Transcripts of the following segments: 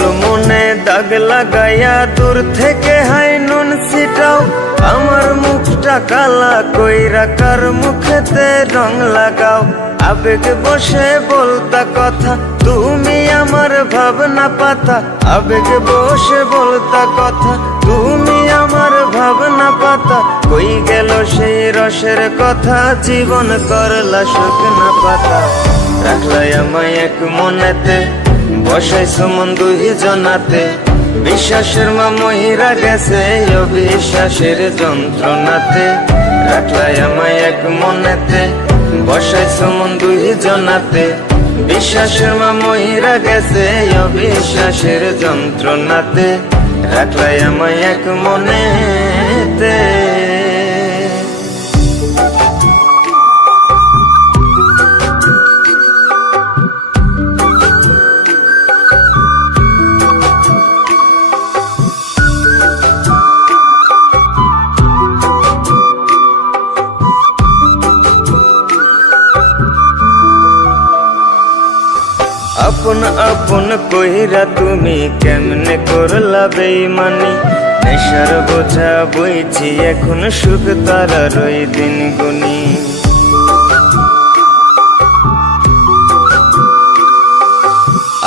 পাগল মনে দাগ লাগাইয়া দূর থেকে হাই নুন ছিটাও, আমার মুখটা কালা কইরা কার মুখেতে রং লাগাও। আবেগ বসে বলতা কথা, তুমি আমার ভাবনা পাতা। আবেগ বসে বলতা কথা, তুমি আমার ভাবনা পাতা। কই গেল সেই রসের কথা, জীবন করলা শুকনা পাতা। রাখলাই আমায় এক মনেতে, বসাইছো মন দুই জনাতে। বিশ্বাসের মা মহিরা গেছে অবিশ্বাসের যন্ত্রণাতে। রাখলাই আমায় এক মনেতে, বসাইছো মন দুই জনাতে। বিশ্বাসের মা মহিরা গেছে অবিশ্বাসের যন্ত্রণাতে। রাখলাই আমায় এক মনেতে। আপন আপন কইরা তুমি কেমনে করলা বেইমানি। নেশার বোঝা বইছি এখন সুখ তারার ওই দিন গুনি।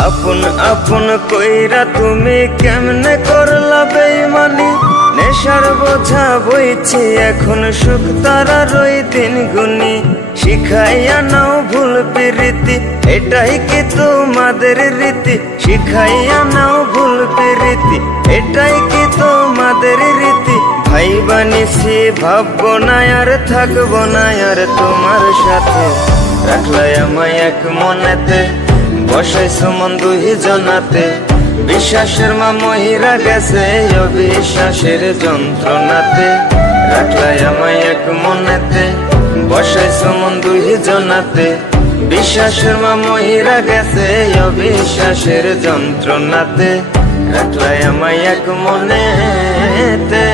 আপন আপন কইরা তুমি কেমনে করলা বেইমানি। নেশার বোঝা বইছি এখন সুখ তারার ওই দিন গুনি। শিখাইয়া নাও ভুল প্রীতি, এটাই কি তোমাদের রীতি। শিখাইয়া নাও ভুল প্রীতি, এটাই কি তোমাদের রীতি। ভাই বানিছি ভাববো না আর থাকবো না আর তোমার সাথে। রাখলাই আমায় এক মনেতে, বসাইছো মন দুই জনাতে। বিশ্বাসের মা মহিরা গেছে অবিশ্বাসের যন্ত্রণাতে। রাখলাই আমায় এক মনেতে, বসাইছো মন দুই জনাতে। বিশ্বাসের মা মহিরা গেছে অবিশ্বাসের যন্ত্রণাতে। রাখলাই আমায় এক মনেতে।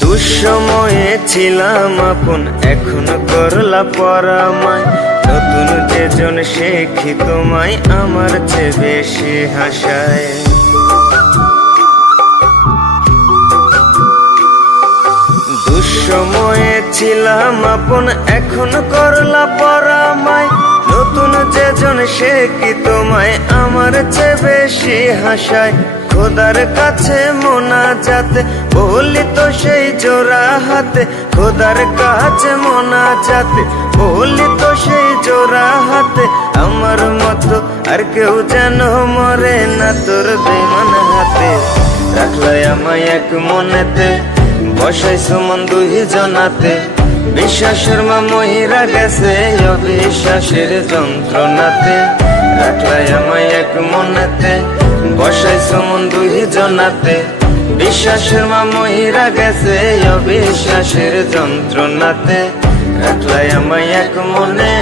দুঃসময়ে ছিলাম আপন, এখন করলা পরামায়। নতুন যেজন শেখি তোমায়, আমার চেয়ে বেশি হাসায়। দুঃসময়ে ছিলাম আপন, এখন করলা পরামায়। নতুন যেজন শেখি তোমায়, আমার চেয়ে বেশি হাসায়। খোদার কাছে মোনাজাতে বলি তো সেই জোড়া হাতে। খোদার কাছে মোনাজাতে বলি তো সেই জোড়া হাতে। আমার মতো আর কেউ যেন মরে না তোর বেমান হাতে। রাখলাই আমায় এক মনেতে, বসাইছো মন দুই জনাতে। বিশ্বাসের মা মহিরা গেছে অবিশ্বাসের যন্ত্রণাতে। রাখলাই আমায় এক মনেতে, বসাইছো মন দুই জনাতে। বিশ্বাসের মা মহিরা গেছে অবিশ্বাসের যন্ত্রণাতে। রাখলাই আমায় এক মনে।